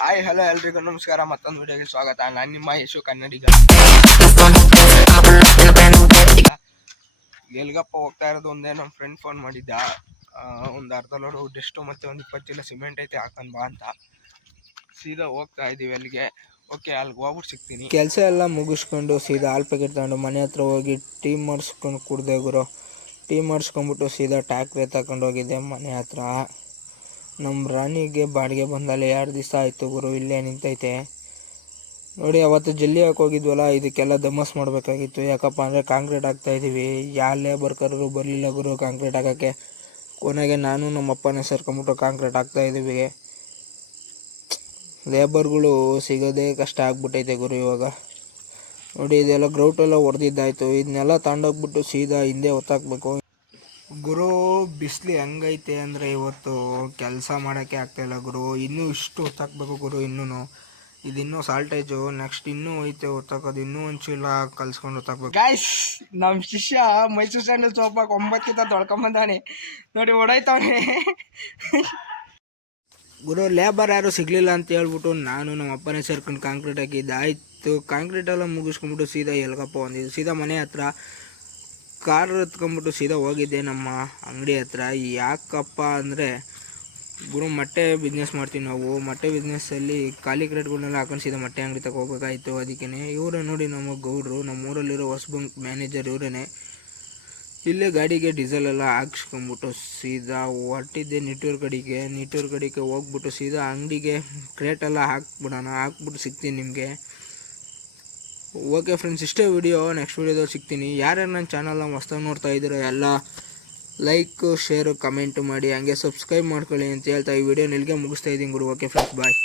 Hi hello ಎಲ್ರಿಗೂ ನಮಸ್ಕಾರ, ಮತ್ತೊಂದು ವಿಡಿಯೋಗೆ ಸ್ವಾಗತ. ನಾನು ನಿಮ್ಮ ಯಶು ಕನ್ನಡಿಗ. ಎಲ್ಗಪ್ಪ ಹೋಗ್ತಾ ಇರೋದು ಒಂದೇ ನಮ್ಮ ಫ್ರೆಂಡ್ ಫೋನ್ ಮಾಡಿದ್ದ. ಒಂದು ಅರ್ಧ ಲೋಡು ಡೆಸ್ಟು ಮತ್ತೆ ಒಂದು ಇಪ್ಪತ್ತು ಚೀಲ ಸಿಮೆಂಟ್ ಐತೆ, ಹಾಕೊಂಡ್ ಬಾ ಅಂತ. ಸೀದಾ ಹೋಗ್ತಾ ಇದೀವಿ ಅಲ್ಲಿಗೆ ಓಕೆ ಅಲ್ಲಿಗೆ ಹೋಗ್ಬಿಟ್ಟು ಸಿಗ್ತೀನಿ. ಕೆಲಸ ಎಲ್ಲ ಮುಗಿಸ್ಕೊಂಡು ಸೀದಾ ಆಲ್ ಪ್ಯಾಕೆಟ್ ತಗೊಂಡು ಮನೆ ಹತ್ರ ಹೋಗಿ ಟೀ ಮಾಡಿಸ್ಕೊಂಡು ಕುಡ್ದೆ ಗುರು. ಟೀ ಮಾಡಿಸ್ಕೊಂಬಿಟ್ಟು ಸೀದಾ ಟ್ಯಾಕ್ಟ್ರಿ ತಗೊಂಡು ಹೋಗಿದ್ದೆ ಮನೆ ಹತ್ರ. ನಮ್ಮ ರಾಣಿಗೆ ಬಾಡಿಗೆ ಬಂದಲ್ಲ ಎರಡು ದಿವಸ ಆಯಿತು ಗುರು, ಇಲ್ಲೇ ನಿಂತೈತೆ. ನೋಡಿ, ಅವತ್ತು ಜಲ್ಲಿ ಹೋಗಿದ್ವಲ್ಲ, ಇದಕ್ಕೆಲ್ಲ ದಮಸ್ ಮಾಡಬೇಕಾಗಿತ್ತು. ಯಾಕಪ್ಪ ಅಂದರೆ ಕಾಂಕ್ರೀಟ್ ಹಾಕ್ತಾ ಇದ್ದೀವಿ ಯಾವ ಲೇಬರ್ ಕರರು ಬರಲಿಲ್ಲ ಗುರು ಕಾಂಕ್ರೀಟ್ ಹಾಕೋಕ್ಕೆ. ಕೊನೆಗೆ ನಾನು ನಮ್ಮ ಅಪ್ಪನೇ ಸೇರ್ಕೊಂಬಿಟ್ಟು ಕಾಂಕ್ರೀಟ್ ಹಾಕ್ತಾ ಇದ್ದೀವಿ ಲೇಬರ್ಗಳು ಸಿಗೋದೇ ಕಷ್ಟ ಆಗ್ಬಿಟ್ಟೈತೆ ಗುರು ಇವಾಗ. ನೋಡಿ, ಇದೆಲ್ಲ ಗ್ರೌಟೆಲ್ಲ ಹೊಡೆದಿದ್ದಾಯ್ತು ಇದನ್ನೆಲ್ಲ ತಗೊಂಡೋಗ್ಬಿಟ್ಟು ಸೀದಾ ಹಿಂದೆ ಹೊತ್ತಾಕ್ಬೇಕು. ಗುರು ಬಿಸಿಲು ಹೆಂಗೈತೆ ಅಂದರೆ ಇವತ್ತು ಕೆಲಸ ಮಾಡೋಕ್ಕೆ ಆಗ್ತಾಯಿಲ್ಲ ಗುರು. ಇನ್ನೂ ಇಷ್ಟು ಹೊತ್ತಾಕ್ಬೇಕು ಗುರು ಇನ್ನೂ ಇದಿನ್ನೂ ಸಾಲ್ಟೇಜು ನೆಕ್ಸ್ಟ್ ಇನ್ನೂ ಐತೆ ಹೊತ್ತಾಕೋದು ಇನ್ನೂ ಒಂದು ಚೀಲ ಕಲ್ಸ್ಕೊಂಡು ಹೊತ್ತಾಕ್ಬೇಕು. ಗಾಯ್ಸ್ ನಮ್ಮ ಶಿಷ್ಯ ಮೈಸೂರು ಸ್ಯಾಂಡಲ್ ಸೋಪಾಕ್ ಒಂಬತ್ತಿಂದ ತೊಳ್ಕೊಂಬಂದಾನೆ ನೋಡಿ ಒಡೈತಾವನೆ ಗುರು ಲೇಬರ್ ಯಾರು ಸಿಗಲಿಲ್ಲ ಅಂತ ಹೇಳ್ಬಿಟ್ಟು ನಾನು ನಮ್ಮ ಅಪ್ಪನೇ ಸೇರ್ಕೊಂಡು ಕಾಂಕ್ರೀಟ್ ಹಾಕಿದ್ದೆ. ಆಯಿತು ಕಾಂಕ್ರೀಟ್ ಎಲ್ಲ ಮುಗಿಸ್ಕೊಂಬಿಟ್ಟು ಸೀದಾ ಎಲ್ಗಪ್ಪ ಒಂದಿದ್ದು ಸೀದಾ ಮನೆ ಹತ್ರ ಕಾರ್ ಹತ್ಕೊಂಬಿಟ್ಟು ಸೀದಾ ಹೋಗಿದ್ದೆ ನಮ್ಮ ಅಂಗಡಿ ಹತ್ರ. ಯಾಕಪ್ಪ ಅಂದರೆ, ಗುರು ಮೊಟ್ಟೆ ಬಿಸ್ನೆಸ್ ಮಾಡ್ತೀವಿ ನಾವು. ಮೊಟ್ಟೆ ಬಿಸ್ನೆಸ್ಸಲ್ಲಿ ಖಾಲಿ ಕ್ರೇಟ್ಗಳನ್ನೆಲ್ಲ ಹಾಕೊಂಡು ಸೀದಾ ಮೊಟ್ಟೆ ಅಂಗಡಿ ತಗೋ ಹೋಗಬೇಕಾಯಿತು ಅದಕ್ಕೇ ಇವರೇ ನೋಡಿ ನಮ್ಮ ಗೌಡ್ರು ನಮ್ಮ ಊರಲ್ಲಿರೋ ಹೊಸ ಬಂಕ್ ಮ್ಯಾನೇಜರ್ ಇವರೇ ಇಲ್ಲೇ ಗಾಡಿಗೆ ಡೀಸೆಲ್ ಎಲ್ಲ ಹಾಕ್ಸ್ಕೊಂಬಿಟ್ಟು ಸೀದಾ ಹೊಟ್ಟಿದ್ದೆ ನಿಟ್ಟೂರು ಕಡೆಗೆ. ನಿಟ್ಟೂರು ಕಡೆಗೆ ಹೋಗ್ಬಿಟ್ಟು ಸೀದಾ ಅಂಗಡಿಗೆ ಕ್ರೇಟೆಲ್ಲ ಹಾಕ್ಬಿಡೋಣ, ಹಾಕ್ಬಿಟ್ಟು ಸಿಗ್ತೀನಿ ನಿಮಗೆ. ಓಕೆ ಫ್ರೆಂಡ್ಸ್ ಇಷ್ಟೇ ವಿಡಿಯೋ ನೆಕ್ಸ್ಟ್ ವಿಡಿಯೋದಲ್ಲಿ ಸಿಗ್ತೀನಿ. ಯಾರ್ಯಾರು ನನ್ನ ಚಾನಲ್ನ ಹೊಸ್ದಾಗಿ ನೋಡ್ತಾ ಇದ್ದೀರೋ ಎಲ್ಲ ಲೈಕ್ ಶೇರು ಕಮೆಂಟ್ ಮಾಡಿ. ಹಂಗೆ ಸಬ್ಸ್ಕ್ರೈಬ್ ಮಾಡ್ಕೊಳ್ಳಿ ಅಂತ ಹೇಳ್ತಾ ಈ ವಿಡಿಯೋ ನಿಲ್ಗೆ ಮುಗಿಸ್ತಾ ಇದ್ದೀನಿ ಗುರು. Okay friends bye